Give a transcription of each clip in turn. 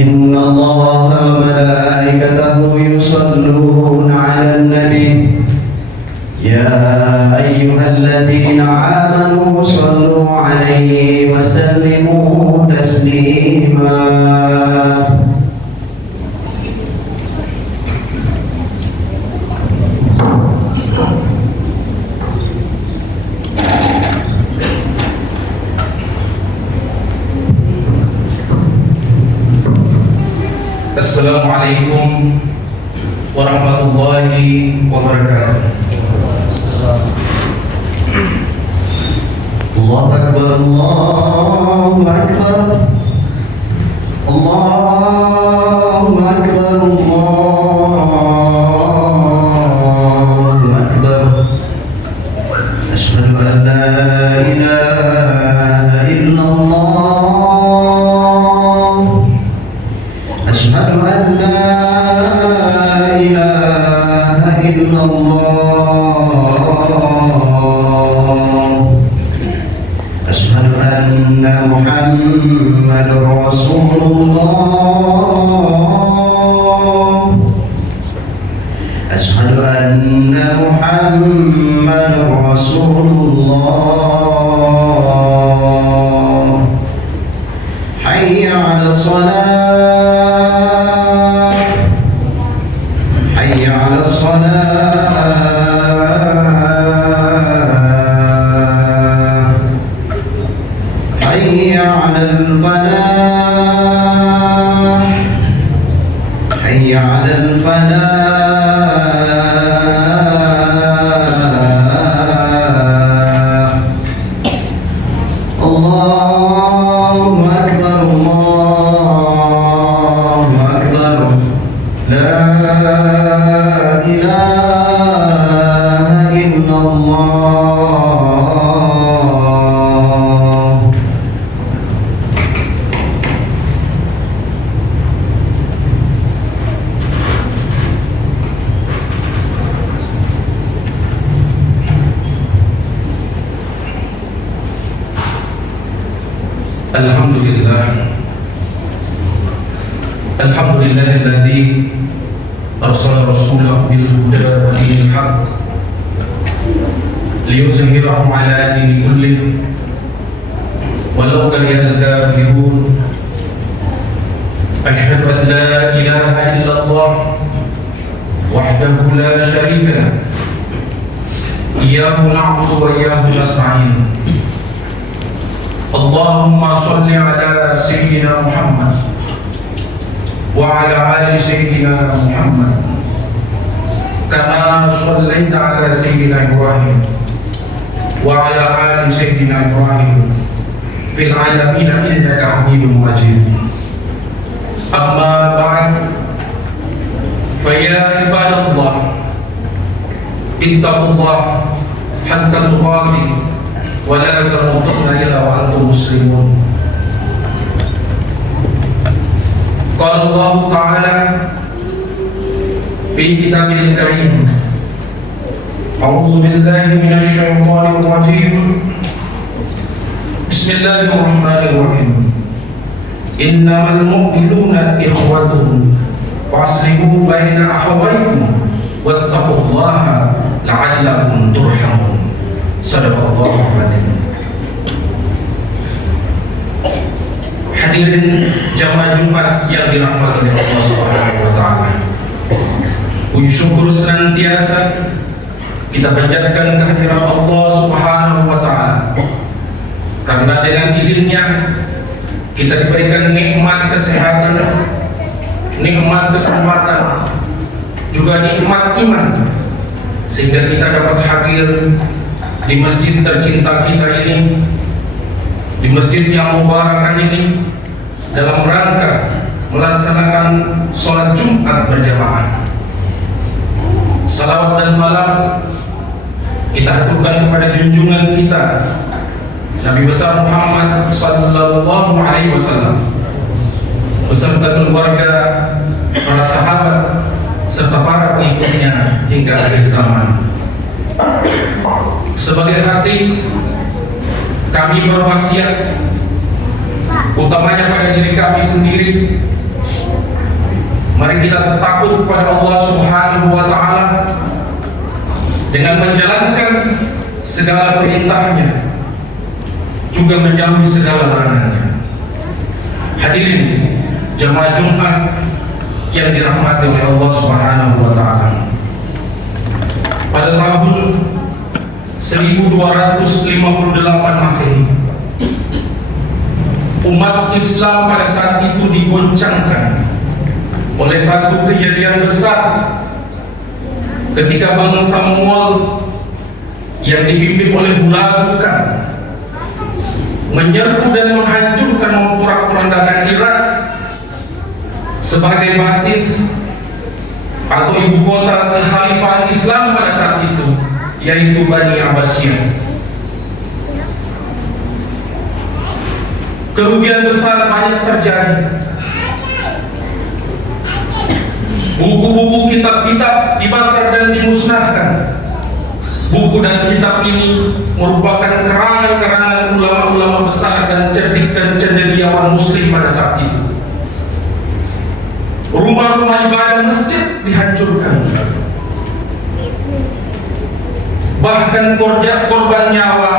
إن الله وملائكته يصلون على النبي يا أيها الذين آمنوا صلوا عليه وسلموا تسليما. Assalamualaikum warahmatullahi wabarakatuh. Allahu Akbar, Allahu Akbar, Allahu Akbar, Allahu Akbar. Asyhadu an la ilaha illallah. Asyhadu an la ilaha illallah. Asyhadu anna Muhammadar Rasulullah. Asyhadu anna Muhammadar Rasulullah. Hayya 'alas shalah. Hayya 'alas shalah. Hayya 'alal falah. Hayya 'alal falah. Allahu Akbar, Allahu Akbar. La ilaha illallah. Alhamdulillahilladzi arsala rasulahu bil huda wa dinil haqq liyuzhirahu 'ala dini kullih walau karihal kafirun. Asyhadu an la ilaha illallah wahdahu la syarika lah, iyyahu na'budu wa iyyahu nasta'in. Allahumma shalli ala sayyidina Muhammad wa ala ali sayyidina Muhammad kama shallaita ala sayyidina Ibrahim wa ala ali sayyidina Ibrahim fil alamin innaka Hamidum Majid. Amma ba'd, fa ya ibadallah ittaqullah haqqa tuqatih wa la tamutunna illa wa antum muslimun. Qala Allah Ta'ala fi kitabil karim, a'udzu billahi minasy syaithanir rajim. Bismillahirrahmanirrahim. Innamal mu'minuna ikhwatun wa aslihu baina akhawaykum wattaqullaha la'allakum turhamun. Sadaqallahul adzim. Hadirin jamaah Jumat yang dirahmati oleh Allah Subhanahu wa taala. Puji syukur senantiasa kita panjatkan kehadiran Allah Subhanahu wa taala. Karena dengan izinnya kita diberikan nikmat kesehatan, nikmat kesempatan, juga nikmat iman, sehingga kita dapat hadir di masjid tercinta kita ini, di masjid yang mubarak ini, dalam rangka melaksanakan sholat Jumat berjamaah. Salawat dan salam kita haturkan kepada junjungan kita Nabi besar Muhammad sallallahu alaihi wasallam beserta keluarga, para sahabat serta para pengikutnya hingga akhir zaman. Sebagai hati, kami berwasiat utamanya pada diri kami sendiri Mari kita takut kepada Allah Subhanahu wa Ta'ala dengan menjalankan segala perintahnya, juga menjauhi segala larangannya. Hadirin jemaah Jumat yang dirahmati oleh Allah Subhanahu wa Ta'ala, pada tahun 1258 Masehi, umat Islam pada saat itu digoncangkan oleh satu kejadian besar ketika bangsa Mongol yang dipimpin oleh Hulagukan menyerbu dan menghancurkan memporak-porandakan Irak sebagai basis atau ibu kota kekhalifahan Islam pada saat itu, yaitu Bani Abbasiyah. Kerugian besar banyak terjadi. Buku-buku kitab-kitab dibakar dan dimusnahkan. Buku dan kitab ini merupakan karangan-karangan ulama-ulama besar dan cerdik dan cendekiawan muslim pada saat itu. Rumah-rumah ibadah masjid dihancurkan. Bahkan korban nyawa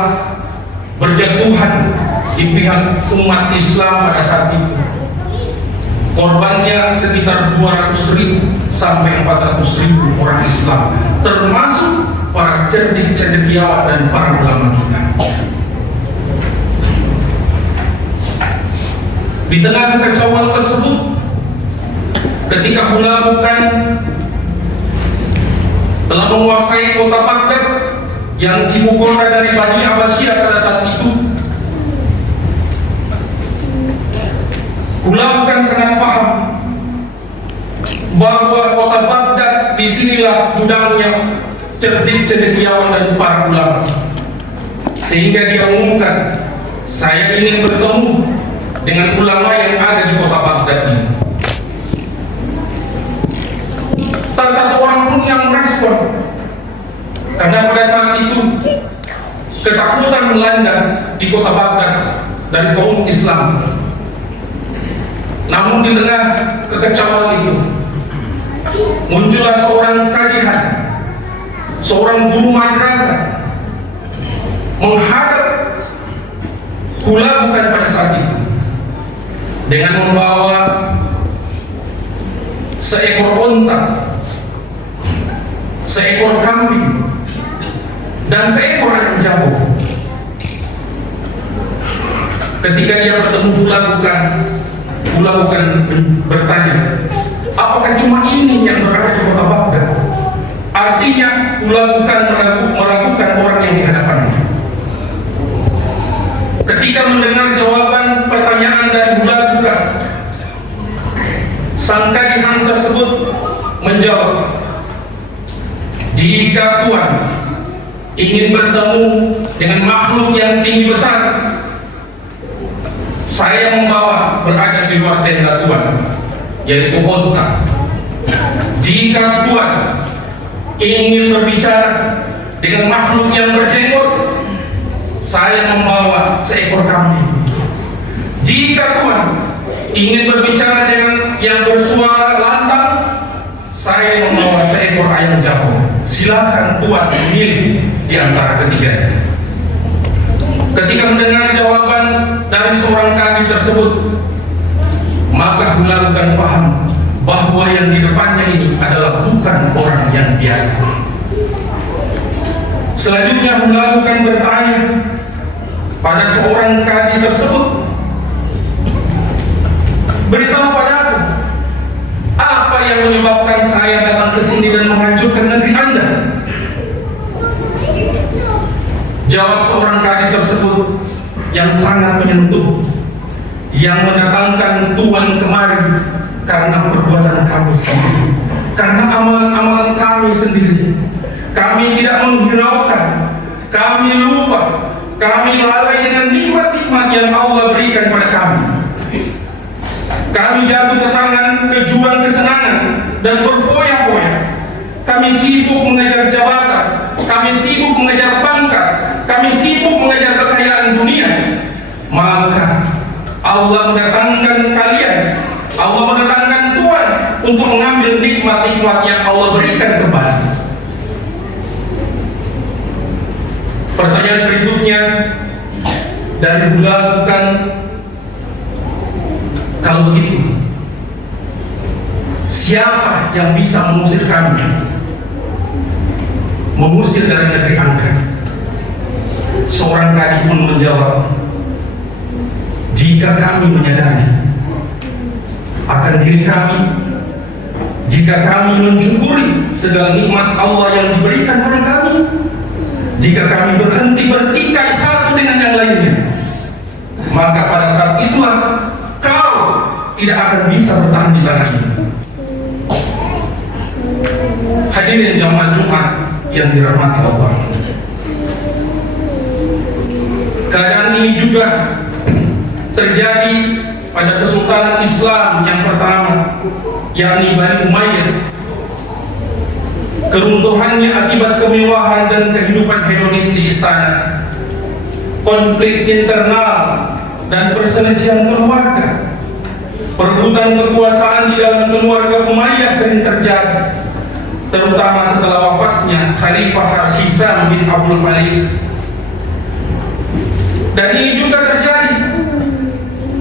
berjatuhan di pihak umat Islam pada saat itu. Korbannya sekitar 200.000 sampai 400.000 orang Islam, termasuk para cerdik cendekiawan dan para ulama kita. Di tengah kekacauan tersebut, ketika Hulagukan telah menguasai kota Baghdad yang ibu kota dari Bani Abbasiyah pada saat itu, Hulagukan sangat paham bahwa kota Baghdad disinilah gudangnya cerdik cendekiawan dan para ulama, sehingga dia mengumumkan, saya ingin bertemu dengan ulama yang ada di kota Baghdad ini. Tak satu orang pun yang merespon, karena pada saat itu ketakutan melanda di kota Baghdad dari kaum Islam. Namun di tengah kekacauan itu muncullah seorang kadihan, seorang guru madrasah menghadap Hulagukan pada saat itu dengan membawa seekor onta, seekor kambing, dan seekor ayam jago. Ketika dia bertemu Hulagukan bertanya, apakah cuma ini yang berada di kota Baghdad? Artinya Hulagukan meragukan orang yang dihadapannya. Ketika mendengar jawaban pertanyaan dari Hulagukan, sang kadihan tersebut menjawab, jika Tuhan ingin bertemu dengan makhluk yang tinggi besar, saya membawa berada di luar tenda Tuhan, yaitu onta. Jika Tuhan ingin berbicara dengan makhluk yang berjenggot, saya membawa seekor kambing. Jika Tuhan ingin berbicara dengan yang bersuara lantang, saya membawa seekor ayam jago. Silakan Tuhan pilih di antara ketiganya. Ketika mendengar jawaban dari seorang kadi tersebut, maka Hulagukan paham bahwa yang di depannya itu adalah bukan orang yang biasa. Selanjutnya Hulagukan bertanya pada seorang kadi tersebut, beritahu padaku, apa yang menyebabkan saya datang ke sini dan menghancurkan negeri Anda? Jawab seorang kadi tersebut yang sangat menyentuh, yang mendatangkan Tuhan kemari karena perbuatan kami sendiri, karena amalan-amalan kami sendiri. Kami tidak menghiraukan, kami lupa, kami lalai dengan nikmat-nikmat yang Allah berikan pada kami. Kami jatuh ke tangan ke jurang kesenangan dan berfoya-foya. Kami sibuk mengejar jabatan, kami sibuk mengejar pangkat, kami sibuk mengejar kekayaan dunia. Maka Allah mendatangkan kalian, Allah mendatangkan Tuhan untuk mengambil nikmat-nikmat yang Allah berikan kembali. Pertanyaan berikutnya dari dilakukan, kalau begitu siapa yang bisa mengusir kami, mengusir dari negeri Anda? Seorang tadi pun menjawab, jika kami menyadari akan diri kami, jika kami mensyukuri segala nikmat Allah yang diberikan pada kami, jika kami berhenti bertikai satu dengan yang lainnya, maka pada saat itulah kau tidak akan bisa bertahan di tanah ini. Hadirin jamaah Jumat yang dirahmati Allah, keadaan ini juga terjadi pada Kesultanan Islam yang pertama, yakni Bani Umayyah. Keruntuhannya akibat kemewahan dan kehidupan hedonis di istana, konflik internal dan perselisihan keluarga, perebutan kekuasaan di dalam keluarga Umayyah sering terjadi, terutama setelah wafatnya Khalifah Hisam bin Abdul Malik. Dan ini juga terjadi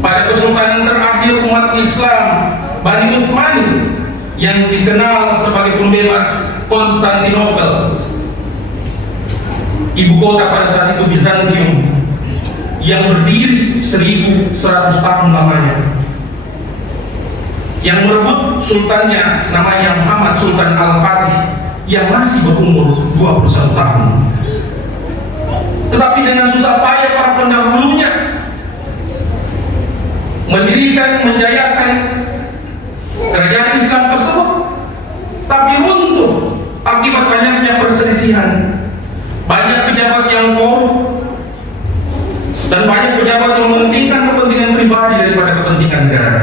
pada kesultanan terakhir umat Islam, Bani Uthmani, yang dikenal sebagai pembebas Konstantinopel. Ibu kota pada saat itu Bizantium, yang berdiri 1100 tahun lamanya. Yang merebut sultannya namanya Muhammad Sultan Al-Fatih, yang masih berumur 21 tahun. Tetapi dengan susah payah para pendahulunya mendirikan, menjayakan kerajaan Islam tersebut, tapi runtuh akibat banyaknya perselisihan, banyak pejabat yang korup, dan banyak pejabat yang mementingkan kepentingan pribadi daripada kepentingan negara.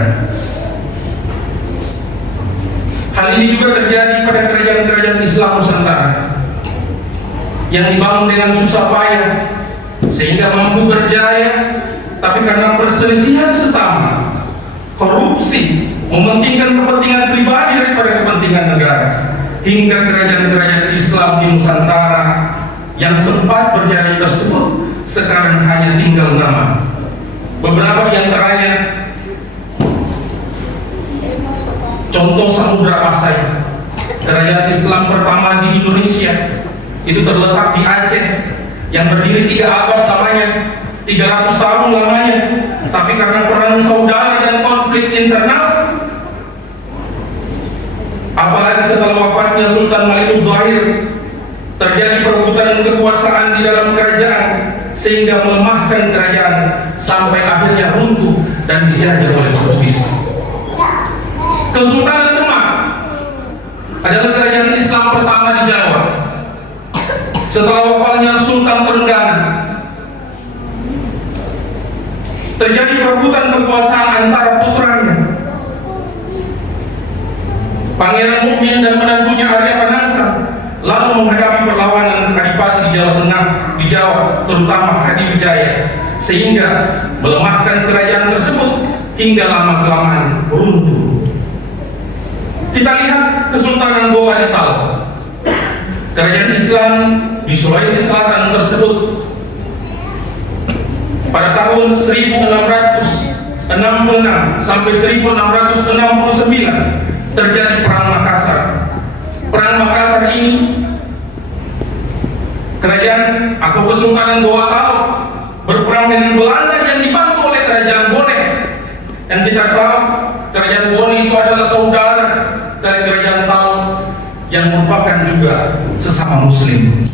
Hal ini juga terjadi pada kerajaan-kerajaan Islam Nusantara yang dibangun dengan susah payah sehingga mampu berjaya, tapi karena perselisihan sesama, korupsi, mementingkan kepentingan pribadi daripada kepentingan negara, hingga kerajaan-kerajaan Islam di Nusantara yang sempat berjaya tersebut sekarang hanya tinggal nama. Beberapa di antaranya, contoh Samudra Pasai, kerajaan Islam pertama di Indonesia, itu terletak di Aceh, yang berdiri 3 abad lamanya, 300 tahun lamanya, tapi karena perang saudara dan konflik internal, apalagi setelah wafatnya Sultan Malik Zahir, terjadi perebutan kekuasaan di dalam kerajaan sehingga melemahkan kerajaan sampai akhirnya runtuh dan dijajah oleh Portugis. Kesultanan Demak adalah kerajaan Islam pertama di Jawa. Setelah wafatnya Sultan Trengganu, terjadi perebutan kekuasaan antara putranya Pangeran Mukmin dan menantunya Arya Panangsa, lalu menghadapi perlawanan adipati di Jawa Tengah, di Jawa, terutama Hadiwijaya, sehingga melemahkan kerajaan tersebut hingga lama-kelamaan runtuh. Kita lihat Kesultanan Goa di Tal, kerajaan Islam di Sulawesi Selatan tersebut pada tahun 1666 sampai 1669 terjadi Perang Makassar. Perang Makassar ini, kerajaan atau Kesultanan Goa Tal berperang dengan Belanda yang dibantu oleh kerajaan Boneh. Dan kita tahu kerajaan Boneh itu adalah saudara dari kerajaan Tal yang merupakan juga sesama Muslim,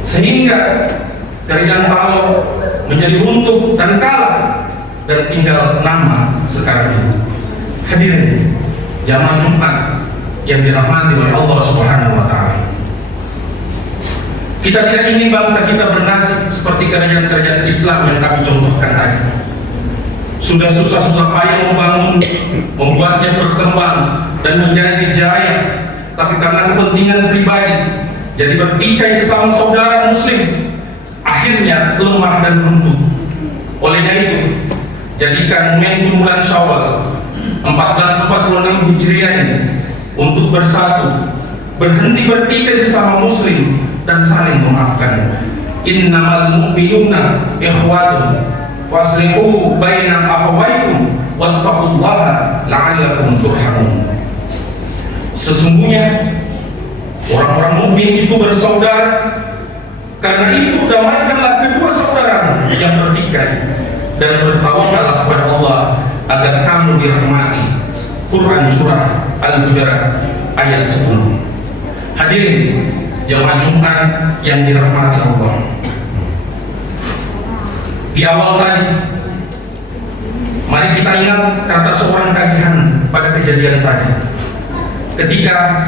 sehingga kerajaan Tal menjadi runtuh dan kalah dan tinggal nama sekarang ini. Hadirin jamaah Jumat yang dirahmati oleh Allah Subhanahu wa Ta'ala, kita tidak ingin bangsa kita bernasib seperti kerajaan-kerajaan Islam yang kami contohkan tadi. Sudah susah-susah payah membangun, membuatnya berkembang dan menjadi jaya, tapi karena kepentingan pribadi, jadi bertikai sesama saudara Muslim, akhirnya lemah dan runtuh. Olehnya itu, jadikan momentum bulan Syawal 1446 Hijriah ini untuk bersatu, berhenti bertikai sesama muslim dan saling memaafkan. Innamal mu'minuna ikhwatun waslihu baina akhawaykum wattaqullaha la'allakum turhamun. Sesungguhnya orang-orang mukmin itu bersaudara, karena itu damaikanlah kedua saudara yang bertikai dan bertawakallah kepada Allah agar kamu dirahmati. Quran surah Al-Hujurat ayat 10. Hadirin jemaah Jumat yang dirahmati Allah, di awal tadi mari kita ingat kata seorang tagihan pada kejadian tadi. Ketika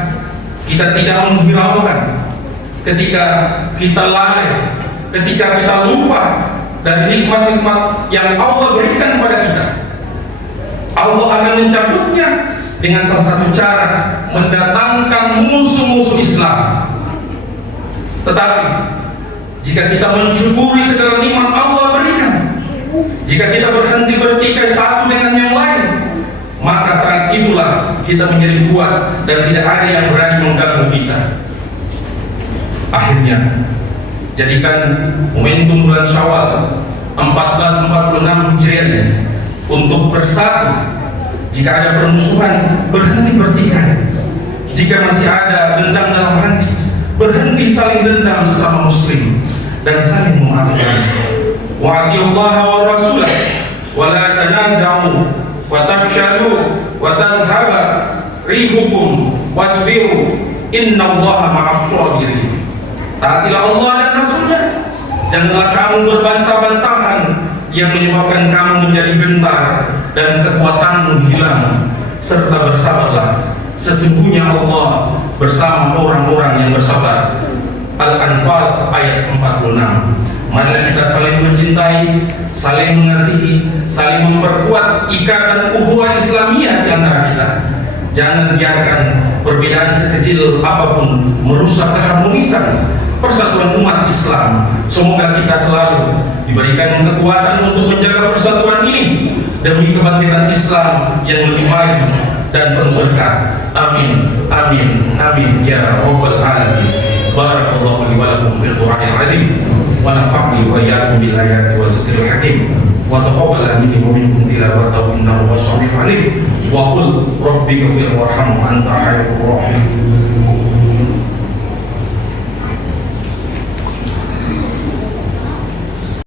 kita tidak menghiraukan, ketika kita lalai, ketika kita lupa dari nikmat-nikmat yang Allah berikan kepada kita, Allah akan mencabutnya dengan salah satu cara, mendatangkan musuh-musuh Islam. Tetapi jika kita mensyukuri segala nikmat Allah berikan, jika kita berhenti bertikai satu dengan yang lain, maka saat itulah kita menjadi kuat dan tidak ada yang berani mengganggu kita. Akhirnya, jadikan momentum bulan Syawal 1446 Hijriah untuk bersatu. Jika ada permusuhan, berhenti bertikai. Jika masih ada dendam dalam hati, berhenti saling dendam sesama muslim dan saling memaafkan. Wa atiullaha wa rasulah wa la tanaza'u wa tafshalu wa tadhhaba rihukum wasbiru innallaha ma'as sabirin. Taatilah Allah dan Rasulnya, janganlah kamu berbantah-bantahan yang menyebabkan kamu menjadi gentar dan kekuatanmu hilang, serta bersabarlah, sesungguhnya Allah bersama orang-orang yang bersabar. Al-Anfal ayat 46. Mari kita saling mencintai, saling mengasihi, saling memperkuat ikatan ukhuwah Islamiyah di antara kita. Jangan biarkan perbedaan sekecil apapun merusak keharmonisan persatuan umat Islam. Semoga kita selalu diberikan kekuatan untuk menjaga persatuan ini demi kebangkitan Islam yang lebih maju dan penuh berkah. Amin, amin, amin ya rabbal alamin. Barakallahu li wa lakum fil Qur'anil azim wa nafa'ni wa iyyakum bil ayati wa zikril hakim wa taqabbal minni wa minkum tilawatahu innahu was-sami'ul alim. Wa qul rabbighfir warham anta khairur rahimin.